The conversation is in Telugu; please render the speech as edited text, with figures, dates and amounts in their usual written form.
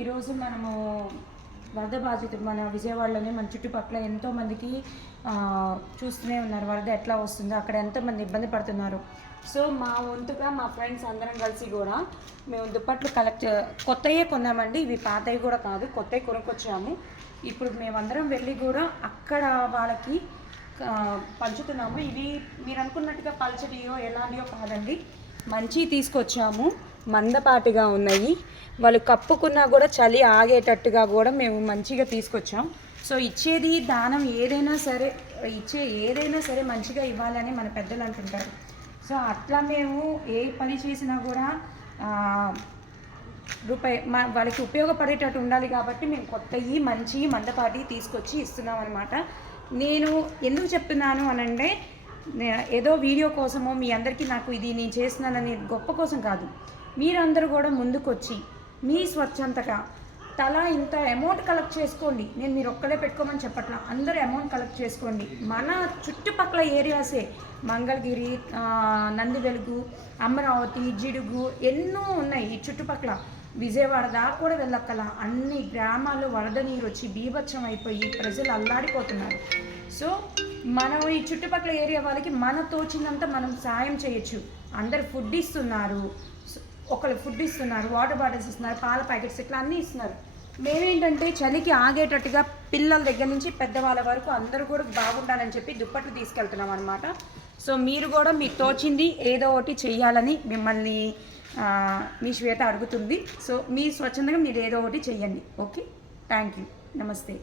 ఈరోజు మనము వరద బాధితులు మన విజయవాడలోనే మన చుట్టుపక్కల ఎంతోమందికి చూస్తూనే ఉన్నారు వరద ఎట్లా వస్తుందో, అక్కడ ఎంతోమంది ఇబ్బంది పడుతున్నారు. సో మా వంతుగా మా ఫ్రెండ్స్ అందరం కలిసి కూడా మేము దుప్పట్లు కొత్తయే కొన్నామండి. ఇవి పాతవి కూడా కాదు, కొత్తవి కొనుక్కొచ్చాము. ఇప్పుడు మేమందరం వెళ్ళి కూడా అక్కడ వాళ్ళకి పంచుతున్నాము. ఇవి మీరు అనుకున్నట్టుగా పల్చడియో ఎలాంటియో కాదండి, మంచి తీసుకొచ్చాము, మందపాటిగా ఉన్నాయి. వాళ్ళు కప్పుకున్నా కూడా చలి ఆగేటట్టుగా కూడా మేము మంచిగా తీసుకొచ్చాం. సో ఇచ్చేది దానం ఏదైనా సరే మంచిగా ఇవ్వాలని మన పెద్దలు అంటుంటారు. సో అట్లా మేము ఏ పని చేసినా కూడా వాళ్ళకి ఉపయోగపడేటట్టు ఉండాలి కాబట్టి మేము కొత్తవి మంచి మందపాటి తీసుకొచ్చి ఇస్తున్నాం అనమాట. నేను ఎందుకు చెప్తున్నాను అనంటే, ఏదో వీడియో కోసమో మీ అందరికీ నాకు ఇది నేను చేస్తున్నానని గొప్ప కోసం కాదు. మీరందరూ కూడా ముందుకొచ్చి మీ స్వచ్ఛంతగా తలా ఇంత అమౌంట్ కలెక్ట్ చేసుకోండి. నేను మీరు ఒక్కడే పెట్టుకోమని చెప్పట్లా, అందరూ అమౌంట్ కలెక్ట్ చేసుకోండి. మన చుట్టుపక్కల ఏరియాసే మంగళగిరి, నంది వెలుగు, అమరావతి, జిడుగు ఎన్నో ఉన్నాయి ఈ చుట్టుపక్కల. విజయవాడ దాకా కూడా వెళ్ళక్కల అన్ని గ్రామాల్లో వరద నీరు వచ్చి బీభత్సం అయిపోయి ప్రజలు అల్లాడిపోతున్నారు. సో మనం ఈ చుట్టుపక్కల ఏరియా వాళ్ళకి మన తోచినంత మనం సాయం చేయొచ్చు. అందరు ఫుడ్ ఇస్తున్నారు, ఒకళ్ళు ఫుడ్ ఇస్తున్నారు, వాటర్ బాటిల్స్ ఇస్తున్నారు, పాల ప్యాకెట్స్ ఇట్లా అన్నీ ఇస్తున్నారు. మేమేంటంటే చలికి ఆగేటట్టుగా పిల్లల దగ్గర నుంచి పెద్దవాళ్ళ వరకు అందరూ కూడా బాగుండాలని చెప్పి దుప్పట్లు తీసుకెళ్తున్నాం అనమాట. సో మీరు కూడా మీకు తోచింది ఏదో ఒకటి చెయ్యాలని మిమ్మల్ని మీ శ్వేత అడుగుతుంది. సో మీ స్వచ్ఛందంగా మీరు ఏదో ఒకటి చెయ్యండి. ఓకే, థ్యాంక్ యూ, నమస్తే.